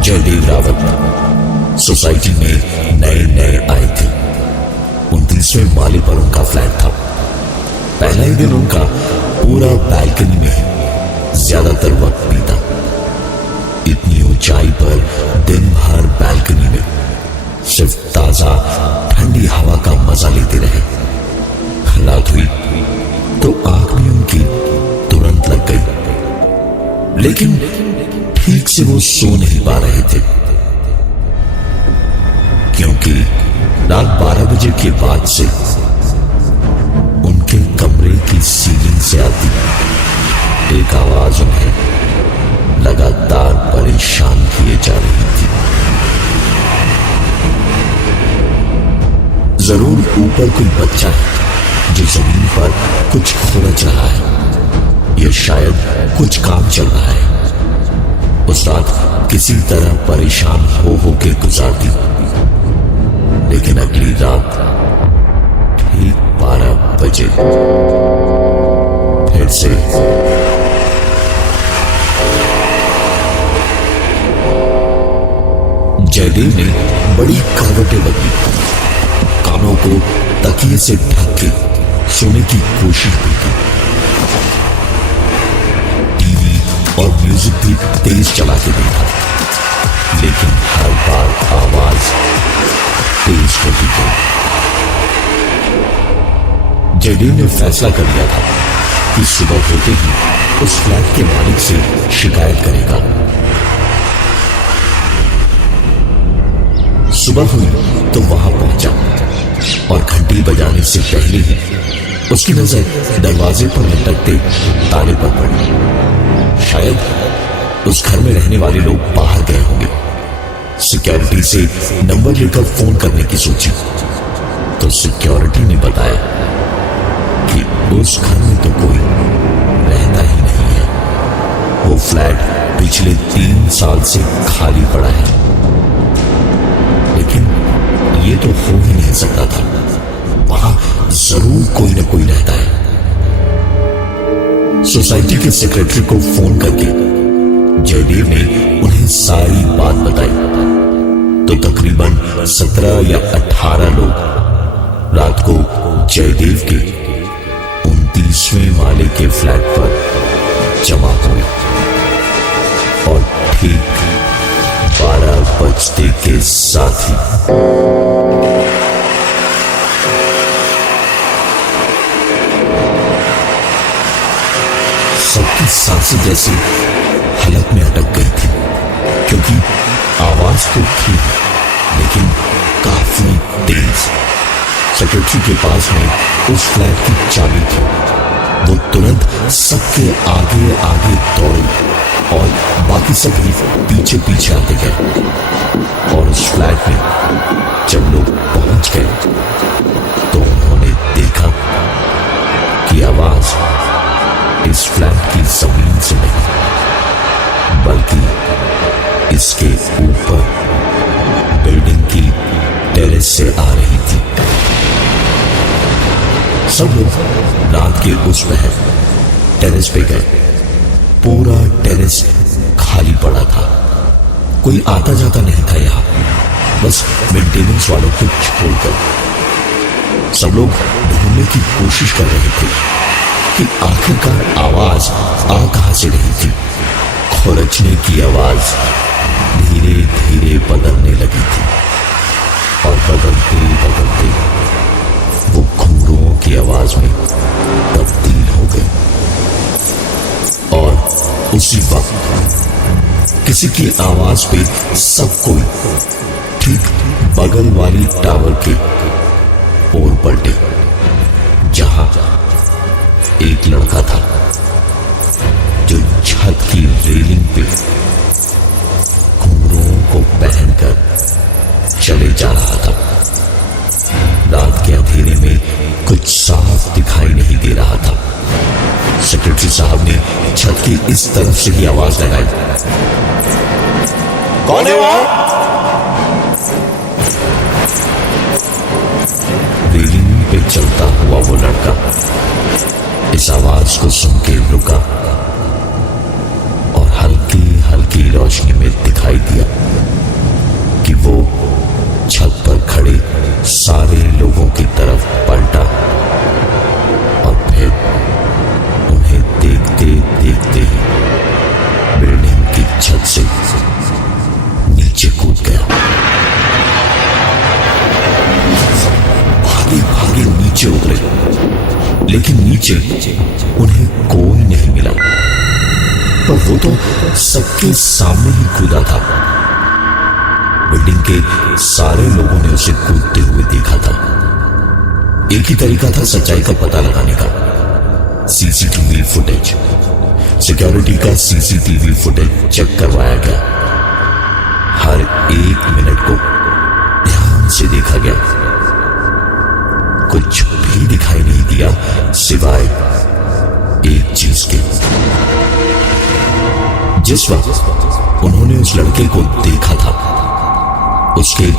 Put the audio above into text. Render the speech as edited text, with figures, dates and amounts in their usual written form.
Jaydev Rawat society में नए नए आए थे। 29वें माले पर उनका फ्लैट था। पहला ही दिन उनका पूरा बैल्कनी में ज्यादातर वक्त बीता। इतनी ऊंचाई पर दिन भर बैल्कनी में सिर्फ ताजा ठंडी हवा का मजा लेते रहे। रात हुई तो आंख भी उनकी तुरंत लग गई, लेकिन ठीक से वो सो नहीं पा रहे थे, क्योंकि रात 12 बजे के बाद से उनके कमरे की सीलिंग से आती एक आवाज उन्हें लगातार परेशान किए जा रही थी। जरूर ऊपर कोई बच्चा है जो जमीन पर कुछ खोज रहा है, या शायद कुछ काम चल रहा है। उस रात किसी तरह परेशान हो के गुजारती, लेकिन अगली रात ठीक 12 बजे फिर से जयदेव ने बड़ी करवटें बदली, कानों को तकिए से ढक के सोने की कोशिश भी की। टीवी और म्यूजिक भी तेज चला के देखा, लेकिन हर बार आवाज तेज होती गई। जयदेव ने फैसला कर लिया था कि सुबह होते ही उस फ्लैट के मालिक से शिकायत करेगा। सुबह हुई तो वहां पहुंचा और घंटी बजाने से पहले ही उसकी नजर दरवाजे पर लटकते ताले पर पड़ी। शायद उस घर में रहने वाले लोग बाहर गए होंगे। सिक्योरिटी से नंबर लेकर फोन करने की सोची तो सिक्योरिटी ने बताया कि उस घर में तो कोई रहता ही नहीं है। वो फ्लैट पिछले 3 साल से खाली पड़ा है। लेकिन ये तो हो ही नहीं सकता था, वहां जरूर कोई ना कोई रहता है। सोसाइटी के सेक्रेटरी को फोन करके जयदेव ने उन्हें सारी बात बताई तो तकरीबन 17 या 18 लोग रात को जयदेव के 29वें माले के फ्लैट पर जमा हुए और ठीक 12 बजते के साथ ही सबकी सांसें जैसे हलक में अटक गई थी, क्योंकि आवाज तो थी लेकिन काफी तेज। सेक्रेटरी के पास में उस फ्लैट की चाबी थी। वो तुरंत सबके आगे आगे दौड़े और बाकी सभी पीछे पीछे आते गए। और उस फ्लैट में जब लोग पहुंच गए तो उन्होंने देखा कि आवाज इस फ्लैट की जमीन से नहीं, बल्कि इसके ऊपर बिल्डिंग की टेरेस से आ रही थी। सब लोग रात के उस पहर टेरेस पे गए। पूरा टेरेस खाली पड़ा था, कोई आता जाता नहीं था यहां, बस मेंटेनेंस वालों को छोड़कर। सब लोग ढूंढने की कोशिश कर रहे थे कि आखिरकार आवाज आ कहां से रही थी। खुरचने की आवाज धीरे धीरे बदलने लगी थी और बदलते बदलते वो घुंघरुओं की आवाज में तब्दील हो गई। और उसी वक्त किसी की आवाज पे सब कोई ठीक बगल वाली टावर के ओर पलटे, जहां एक लड़का था जो छत की रेलिंग पे घुंघरुओं को पहनकर चले जा रहा था। रात के अंधेरे में कुछ साफ दिखाई नहीं दे रहा था। सेक्रेटरी साहब ने छत की इस तरफ से ही आवाज लगाई, कौन है वहां? रेलिंग पे चलता हुआ वो लड़का इस आवाज को सुन के रुका और हल्की हल्की रोशनी में दिखाई दिया नीचे उन्हें कोई नहीं मिला, पर वो तो सबके सामने ही कूदा था। बिल्डिंग के सारे लोगों ने उसे कूदते हुए देखा था। एक ही तरीका था सच्चाई का पता लगाने का, सीसीटीवी फुटेज। सिक्योरिटी का सीसीटीवी फुटेज चेक करवाया गया। हर एक मिनट को ध्यान से देखा गया। कुछ भी दिखाई नहीं दिया सिवाय एक चीज के। जिस वक्त उन्होंने उस लड़के को देखा था, उसके